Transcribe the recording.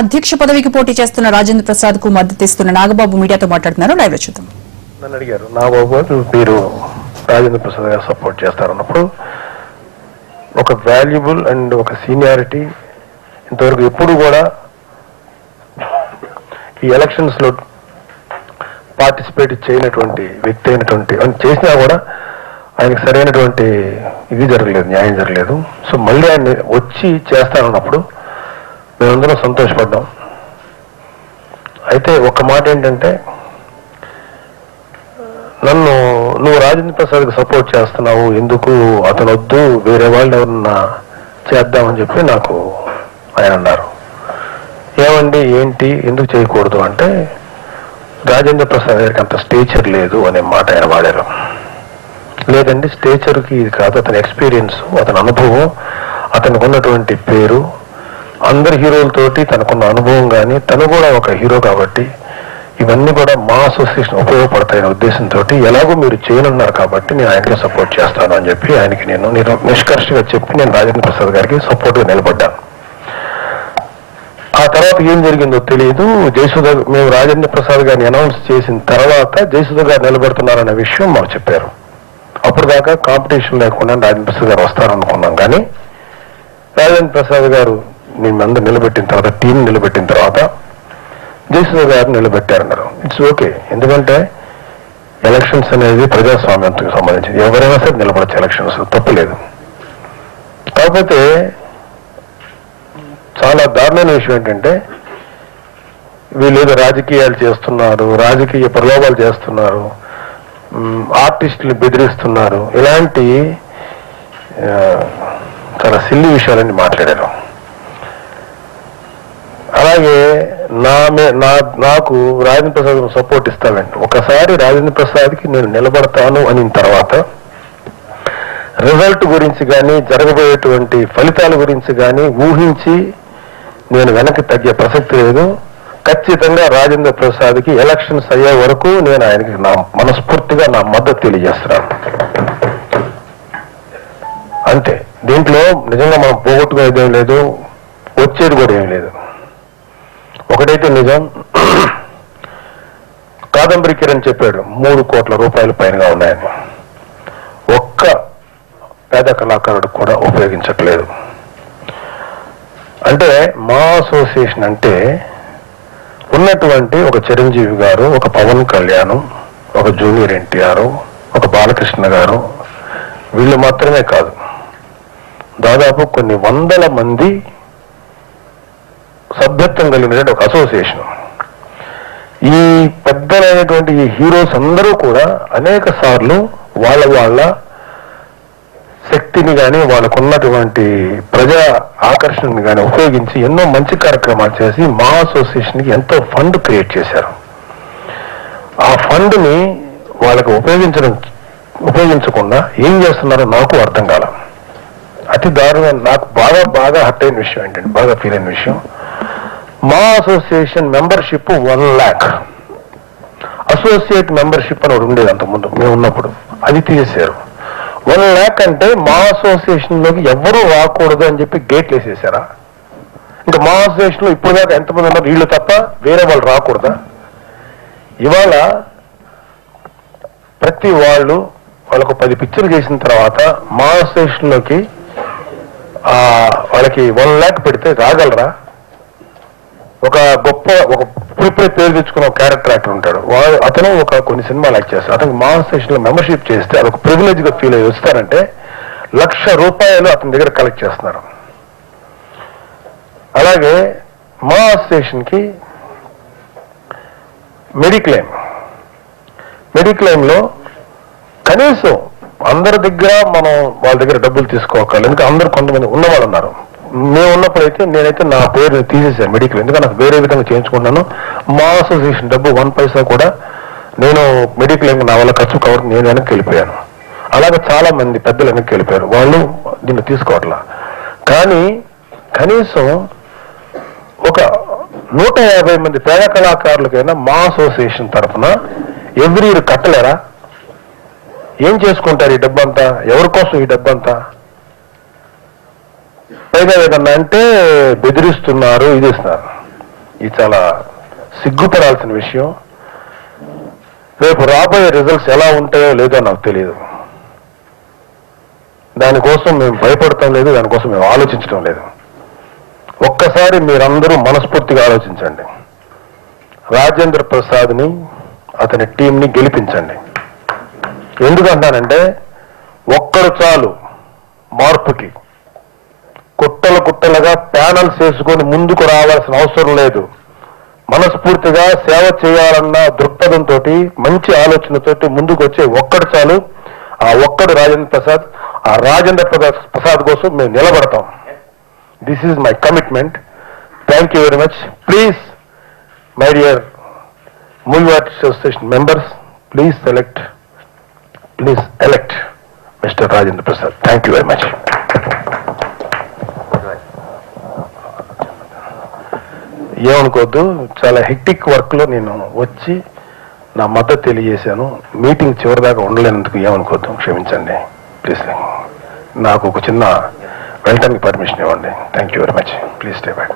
అధ్యక్ష పదవికి పోటీ చేస్తున్న రాజేంద్ర ప్రసాద్ కు మద్దతిస్తున్న నాగబాబు మీడియాతో మాట్లాడుతున్నారు. లైవ్ లో చూద్దాం. నన్ను అడిగారు, నాగబాబు మీరు రాజేంద్ర ప్రసాద్ గారు సపోర్ట్ చేస్తారన్నప్పుడు ఒక వాల్యుబుల్ అండ్ ఒక సీనియారిటీ ఇంతవరకు ఎప్పుడు కూడా ఈ ఎలక్షన్స్ లో పార్టిసిపేట్ చేయనటువంటి వ్యక్తి అయినటువంటి చేసినా కూడా ఆయనకు సరైనటువంటి ఇది జరగలేదు, న్యాయం జరగలేదు. సో మళ్ళీ ఆయన వచ్చి చేస్తానన్నప్పుడు మేమందరం సంతోషపడ్డాం. అయితే ఒక మాట ఏంటంటే, నువ్వు రాజేంద్ర ప్రసాద్కి సపోర్ట్ చేస్తున్నావు, ఎందుకు అతను వద్దు, వేరే వాళ్ళు ఎవరన్నా చేద్దామని చెప్పి నాకు ఆయన అన్నారు. ఏమండి ఏంటి, ఎందుకు చేయకూడదు అంటే, రాజేంద్ర ప్రసాద్ గారికి అంత స్టేచర్ లేదు అనే మాట ఆయన వాడారు. లేదండి, స్టేచర్కి ఇది కాదు, అతని ఎక్స్పీరియన్స్, అతని అనుభవం, అతనికి ఉన్నటువంటి పేరు, అందరి హీరోలతోటి తనకున్న అనుభవం కానీ తను కూడా ఒక హీరో కాబట్టి ఇవన్నీ కూడా మా అసోసియేషన్ ఉపయోగపడతాయనే ఉద్దేశంతో ఎలాగో మీరు చేయనున్నారు కాబట్టి నేను ఆయనకి సపోర్ట్ చేస్తాను అని చెప్పి ఆయనకి నేను నిష్కర్షగా చెప్పి నేను రాజేంద్ర ప్రసాద్ గారికి సపోర్ట్గా నిలబడ్డాను. ఆ తర్వాత ఏం జరిగిందో తెలియదు. జయసుధ మేము రాజేంద్ర ప్రసాద్ గారిని అనౌన్స్ చేసిన తర్వాత జయసుధ గారు నిలబడుతున్నారనే విషయం మాకు చెప్పారు. అప్పుడు దాకా కాంపిటీషన్ లేకుండా రాజేంద్ర ప్రసాద్ గారు వస్తారనుకున్నాం. కానీ రాజేంద్ర ప్రసాద్ గారు మేము అందరూ నిలబెట్టిన తర్వాత, టీం నిలబెట్టిన తర్వాత జయసుధ గారు నిలబెట్టారన్నారు. ఇట్స్ ఓకే, ఎందుకంటే ఎలక్షన్స్ అనేది ప్రజాస్వామ్యానికి సంబంధించింది, ఎవరైనా సరే నిలబడచ్చు, ఎలక్షన్స్ తప్పులేదు. కాకపోతే చాలా దారుణమైన విషయం ఏంటంటే, వీళ్ళు ఏదో రాజకీయాలు చేస్తున్నారు, రాజకీయ ప్రలోభాలు చేస్తున్నారు, ఆర్టిస్టులు బెదిరిస్తున్నారు, ఇలాంటి చాలా సిల్లి విషయాలన్నీ మాట్లాడారు. అలాగే నాకు రాజేంద్ర ప్రసాద్ సపోర్ట్ ఇస్తానండి. ఒకసారి రాజేంద్ర ప్రసాద్కి నేను నిలబడతాను అనిన తర్వాత రిజల్ట్ గురించి కానీ జరగబోయేటువంటి ఫలితాల గురించి కానీ ఊహించి నేను వెనక్కి తగ్గే ప్రసక్తి లేదు. ఖచ్చితంగా రాజేంద్ర ప్రసాద్కి ఎలక్షన్స్ అయ్యే వరకు నేను ఆయనకి నా మనస్ఫూర్తిగా నా మద్దతు తెలియజేస్తున్నాను. అంతే, దీంట్లో నిజంగా మనం పోగొట్టుకునేది ఏం లేదు, వచ్చేది కూడా ఏం లేదు. ఒకటైతే నిజం, కాదంబరి కిరణ్ చెప్పాడు 3 కోట్ల రూపాయల పైనగా ఉన్నాయని. ఒక్క పేద కళాకారుడు కూడా ఉపయోగించట్లేదు. అంటే మా అసోసియేషన్ అంటే ఉన్నటువంటి ఒక చిరంజీవి గారు, ఒక పవన్ కళ్యాణ్, ఒక జూనియర్ ఎన్టీఆర్, ఒక బాలకృష్ణ గారు, వీళ్ళు మాత్రమే కాదు, దాదాపు కొన్ని వందల మంది సభ్యత్వం కలిగినటువంటి ఒక అసోసియేషన్. ఈ పెద్దలైనటువంటి ఈ హీరోస్ అందరూ కూడా అనేక సార్లు వాళ్ళ శక్తిని కానీ వాళ్ళకున్నటువంటి ప్రజా ఆకర్షణని కానీ ఉపయోగించి ఎన్నో మంచి కార్యక్రమాలు చేసి మా అసోసియేషన్కి ఎంతో ఫండ్ క్రియేట్ చేశారు. ఆ ఫండ్ని వాళ్ళకి ఉపయోగించకుండా ఏం చేస్తున్నారో నాకు అర్థం కాల. అతి దారుణంగా నాకు బాగా హర్ట్ అయిన విషయం ఏంటంటే, బాగా ఫీల్ అయిన విషయం, మా association membership 1 lakh, associate membership అని ఒకటి ఉండేది అంతకుముందు మేము ఉన్నప్పుడు, అది తీసేశారు. 1 lakh అంటే మా అసోసియేషన్లోకి ఎవరూ రాకూడదు అని చెప్పి గేట్లు వేసేసారా? ఇంకా మా అసోసియేషన్లో ఇప్పుడు దాకా ఎంతమంది ఉన్నారు, వీళ్ళు తప్ప వేరే వాళ్ళు రాకూడదా? ఇవాళ ప్రతి వాళ్ళకు 10 పిక్చర్లు చేసిన తర్వాత మా అసోసియేషన్లోకి వాళ్ళకి 1 lakh పెడితే రాగలరా? ఒక ఇప్పుడే పేరు తెచ్చుకున్న ఒక క్యారెక్టర్ యాక్టర్ ఉంటాడు, అతను కొన్ని సినిమాలు యాక్ట్ చేస్తాడు, అతనికి మా స్టేషన్లో మెంబర్షిప్ చేస్తే అదొక ప్రివిలేజ్గా ఫీల్ అయ్యి వస్తారంటే ₹1,00,000 అతని దగ్గర కలెక్ట్ చేస్తున్నారు. అలాగే మా స్టేషన్కి మెడిక్లెయిమ్లో కనీసం అందరి దగ్గర మనం వాళ్ళ దగ్గర డబ్బులు తీసుకోవాలి. ఎందుకంటే అందరూ కొంతమంది ఉన్నవాళ్ళు ఉన్నారు. మేము ఉన్నప్పుడైతే నేనైతే నా పేరు తీసేసాను మెడికల్, ఎందుకంటే నాకు వేరే విధంగా చేయించుకుంటున్నాను. మా అసోసియేషన్ డబ్బు 1 పైసా కూడా నేను మెడిక్లెయిమ్ నా వల్ల ఖర్చు కవర్ నేను వెనక్కి వెళ్ళిపోయాను. అలాగే చాలా మంది పెద్దలు వెనక్కి వెళ్ళిపోయారు, వాళ్ళు దీన్ని తీసుకోవట్లా. కానీ కనీసం ఒక 150 మంది పేద కళాకారులకైనా మా అసోసియేషన్ తరఫున ఎవ్రీ ఇయర్ కట్టలేరా? ఏం చేసుకుంటారు ఈ డబ్బంతా? ఎవరి కోసం ఈ డబ్బంతా? పైగా ఏదన్నా అంటే బెదిరిస్తున్నారు, ఇది ఇస్తున్నారు. ఇది చాలా సిగ్గుపడాల్సిన విషయం. రేపు రాబోయే రిజల్ట్స్ ఎలా ఉంటాయో లేదో నాకు తెలియదు. దానికోసం మేము భయపడటం లేదు, దానికోసం మేము ఆలోచించడం లేదు. ఒక్కసారి మీరందరూ మనస్ఫూర్తిగా ఆలోచించండి. రాజేంద్ర ప్రసాద్ని అతని టీంని గెలిపించండి. ఎందుకంటానంటే ఒక్కడు చాలు మార్పుకి. కుట్టలు కుట్టలుగా ప్యానల్స్ వేసుకొని ముందుకు రావాల్సిన అవసరం లేదు. మనస్ఫూర్తిగా సేవ చేయాలన్న దృక్పథంతో, మంచి ఆలోచనతోటి ముందుకు వచ్చే ఒక్కడు చాలు. ఆ ఒక్కడు రాజేంద్ర ప్రసాద్. ఆ రాజేంద్ర ప్రసాద్ కోసం మేము నిలబడతాం. This is my commitment. Thank you very much. Please my dear movie artist association members, please elect mister Rajendra Prasad. Thank you very much. ఏమనుకోవద్దు, చాలా హెక్టిక్ వర్క్లో నేను వచ్చి నా మద్దతు తెలియజేశాను. మీటింగ్ చివరిదాకా ఉండలేనందుకు ఏమనుకోవద్దు, క్షమించండి ప్లీజ్. నాకు ఒక చిన్న వెళ్ళటానికి పర్మిషన్ ఇవ్వండి. Thank you very much. Please stay back.